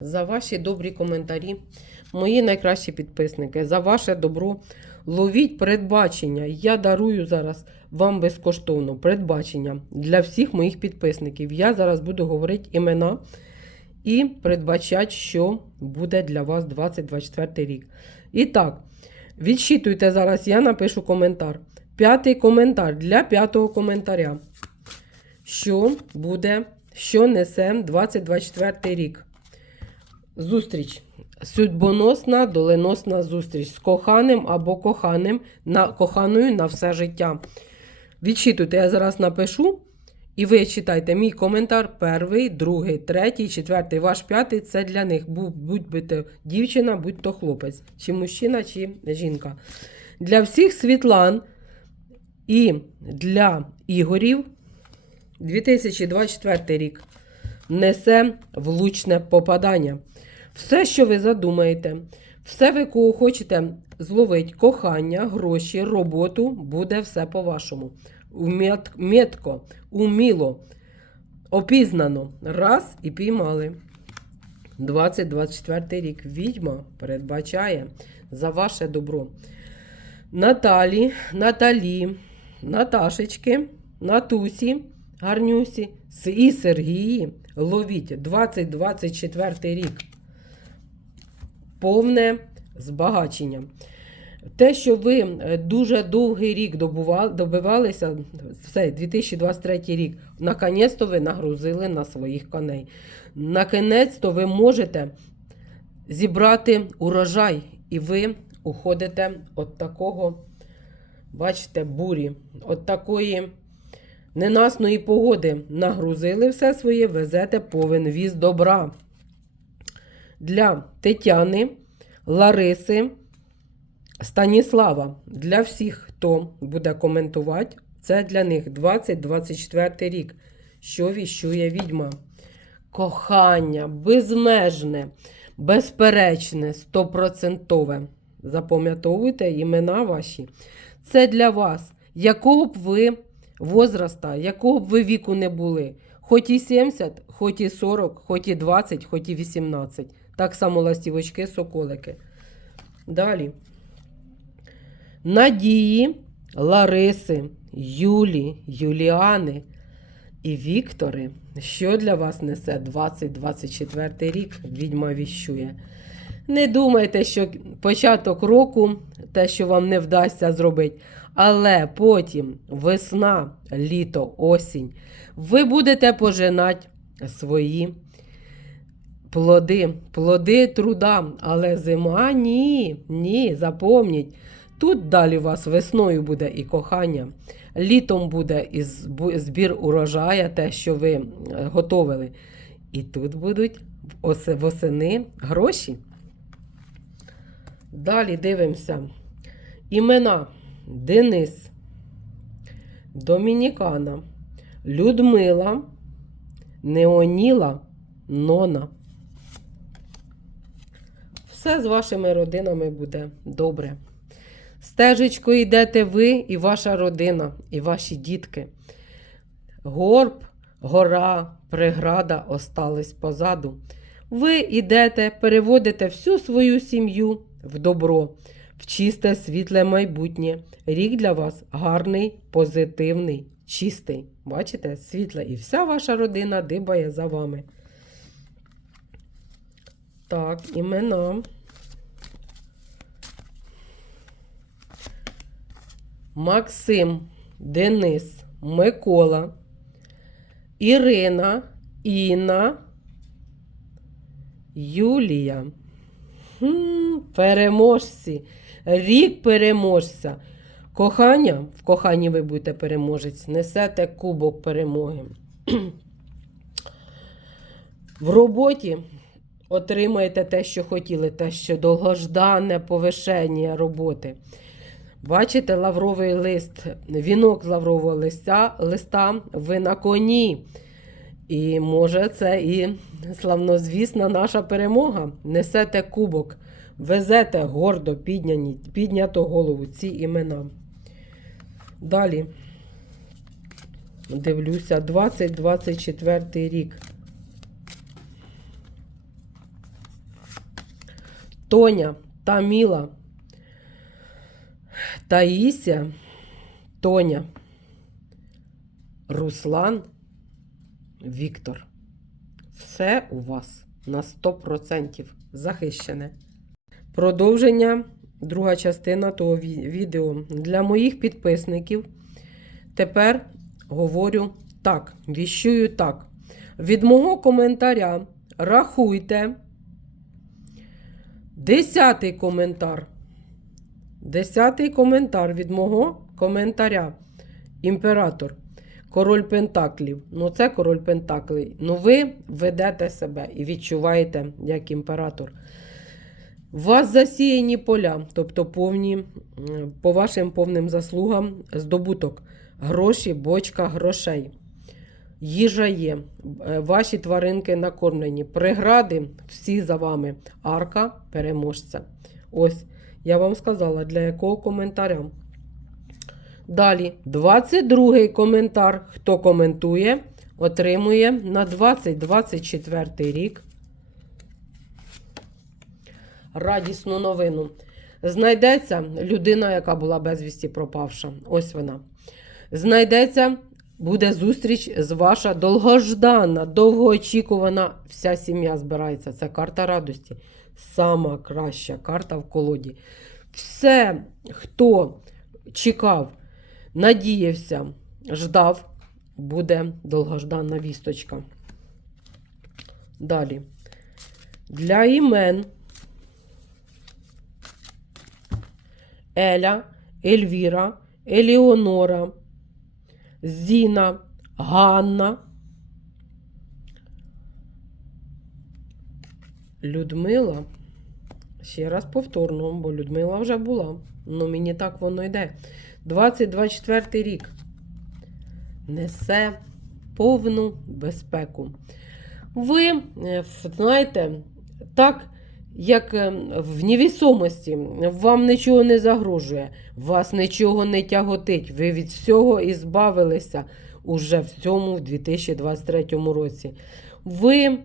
за ваші добрі коментарі, мої найкращі підписники, за ваше добро. Ловіть передбачення. Я дарую зараз вам безкоштовно передбачення для всіх моїх підписників. Я зараз буду говорити імена і передбачати, що буде для вас 2024 рік. І так, відчитуйте зараз, я напишу коментар. П'ятий коментар для п'ятого коментаря. Що буде, що несе 2024 рік? Зустріч. Судьбоносна, доленосна зустріч з коханим або коханим, на, коханою на все життя. Відчитуйте, я зараз напишу, і ви читайте мій коментар: перший, другий, третій, четвертий, ваш п'ятий це для них. Будь, будь то дівчина, будь то хлопець, чи мужчина, чи жінка. Для всіх світлан і для ігорів 2024 рік несе влучне попадання. Все, що ви задумаєте, все, ви кого хочете зловити, кохання, гроші, роботу, буде все по-вашому. Метко, уміло, опізнано. Раз і піймали. 2024 рік відьма передбачає за ваше добро. Наталі, Наталі, Наташечки, Натусі, Гарнюсі і Сергії ловіть 2024 рік. Повне збагачення. Те, що ви е, дуже довгий рік добивалися, все, 2023 рік, наконець-то ви нагрузили на своїх коней. Наконець-то ви можете зібрати урожай, і ви уходите від такого, бачите, бурі, від такої ненасної погоди. Нагрузили все своє, везете повен віз добра. Для Тетяни, Лариси, Станіслава. Для всіх, хто буде коментувати, це для них 2024 рік. Що віщує відьма? Кохання, безмежне, безперечне, стопроцентове. Запам'ятовуйте імена ваші. Це для вас, якого б ви возраста, якого б ви віку не були. Хоч і 70, хоч і 40, хоч і 20, хоч і 18. Так само ластівочки, соколики. Далі. Надії, Лариси, Юлі, Юліани і Віктори. Що для вас несе 2024 рік? Відьма віщує. Не думайте, що початок року те, що вам не вдасться зробити, але потім весна, літо, осінь, ви будете пожинати свої плоди, плоди труда, але зима ні, ні, запомніть. Тут далі у вас весною буде і кохання, літом буде і збір урожая, те, що ви е, готовили. І тут будуть восени гроші. Далі дивимося. Імена Денис, Домінікана, Людмила, Неоніла, Нона. Все з вашими родинами буде добре. Стежечкою йдете ви і ваша родина, і ваші дітки. Горб, гора, преграда остались позаду. Ви йдете, переводите всю свою сім'ю в добро, в чисте світле майбутнє. Рік для вас гарний, позитивний, чистий. Бачите, світле, і вся ваша родина дибає за вами. Так, імена. Максим, Денис, Микола, Ірина, Інна, Юлія. Хм, переможці. Рік переможця. Кохання, в коханні ви будете переможець, несете кубок перемоги. В роботі отримаєте те, що хотіли, те, що довгождане повишення роботи. Бачите, лавровий лист, вінок з лаврового листа, листа, ви на коні. І може це і славнозвісна наша перемога. Несете кубок, везете гордо підняні, піднято голову ці імена. Далі дивлюся, 2024 рік. Тоня, Таміла, Таїся, Тоня, Руслан, Віктор. Все у вас на 100% захищене. Продовження, друга частина того відео. Для моїх підписників тепер говорю так, віщую так. Від мого коментаря рахуйте. Десятий коментар. Десятий коментар від мого коментаря. Імператор. Король Пентаклів. Ну, це король Пентаклів. Ну, ви ведете себе і відчуваєте як імператор. У вас засіяні поля, тобто повні, по вашим повним заслугам, здобуток. Гроші, бочка грошей. Їжа є, е, ваші тваринки накормлені. Прегради всі за вами. Арка переможця. Ось, я вам сказала, для якого коментаря. Далі, 22 коментар. Хто коментує, отримує на 2024 рік радісну новину. Знайдеться людина, яка була безвісті пропавша. Ось вона. Знайдеться, буде зустріч з ваша довгождана, довгоочікувана. Вся сім'я збирається. Це карта радості. Сама краща карта в колоді. Все, хто чекав, надіявся, ждав, буде довгождана вісточка. Далі. Для імен Еля, Ельвіра, Еліонора, Зіна, Ганна, Людмила. Ще раз повторно, бо Людмила вже була. Ну, мені так воно йде. 2024 рік несе повну безпеку. Ви, е, знаєте, так, як е, в невісомості, вам нічого не загрожує, вас нічого не тяготить. Ви від всього і збавилися уже в цьому в 2023 році. Ви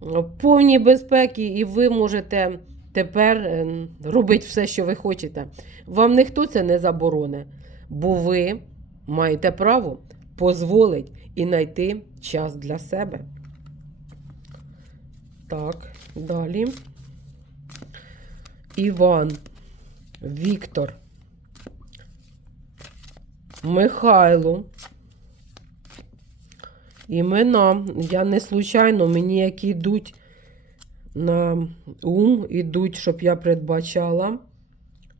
в повній безпеки, і ви можете тепер е, робити все, що ви хочете. Вам ніхто це не забороне, бо ви маєте право дозволити і знайти час для себе. Так, далі. Іван, Віктор, Михайло. Імена. Я не случайно, мені які йдуть на ум, ідуть, щоб я передбачала.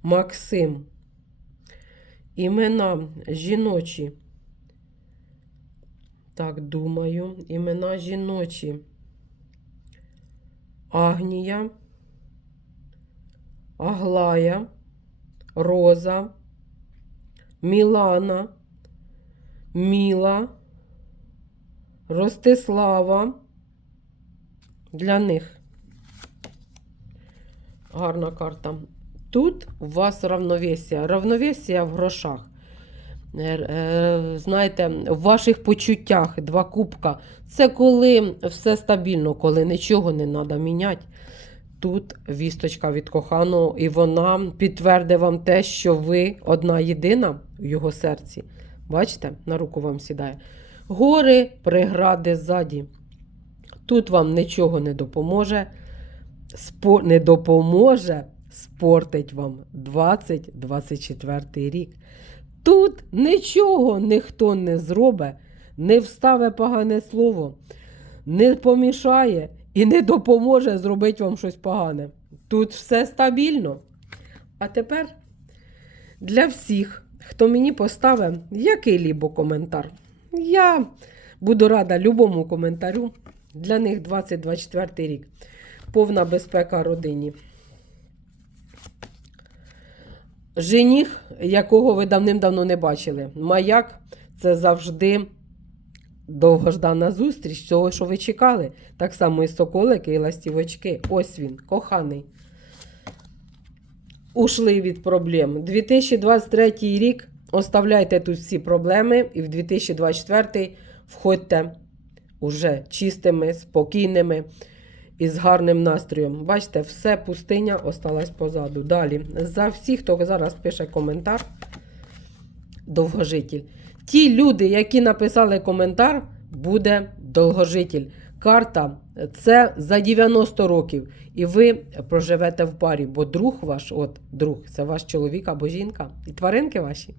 Максим. Імена жіночі. Так, думаю. Імена жіночі. Агнія. Аглая, Роза, Мілана, Міла, Ростислава. Для них гарна карта. Тут у вас равновесія. Равновесія в грошах. Е, е, Знаєте, в ваших почуттях два кубка. Це коли все стабільно, коли нічого не треба міняти. Тут вісточка від коханого, і вона підтвердить вам те, що ви одна єдина в його серці. Бачите, на руку вам сідає. Гори, прегради ззаді. Тут вам нічого не допоможе. Спо... Не допоможе спортить вам 2024 рік. Тут нічого ніхто не зробить, не вставе погане слово, не помішає і не допоможе зробити вам щось погане. Тут все стабільно. А тепер для всіх, хто мені поставив який-либо коментар. Я буду рада любому коментарю. Для них 2024 рік. Повна безпека родині. Жених, якого ви давним-давно не бачили. Маяк це завжди довгождана зустріч, того, що ви чекали. Так само і соколики, і ластівочки. Ось він, коханий. Ушли від проблем. 2023 рік оставляйте тут всі проблеми, і в 2024 входьте уже чистими, спокійними і з гарним настроєм. Бачите, все пустиня осталась позаду. Далі, за всіх, хто зараз пише коментар, довгожитель. Ті люди, які написали коментар, буде довгожитель. Карта це за 90 років. І ви проживете в парі, бо друг ваш, от друг, це ваш чоловік або жінка, і тваринки ваші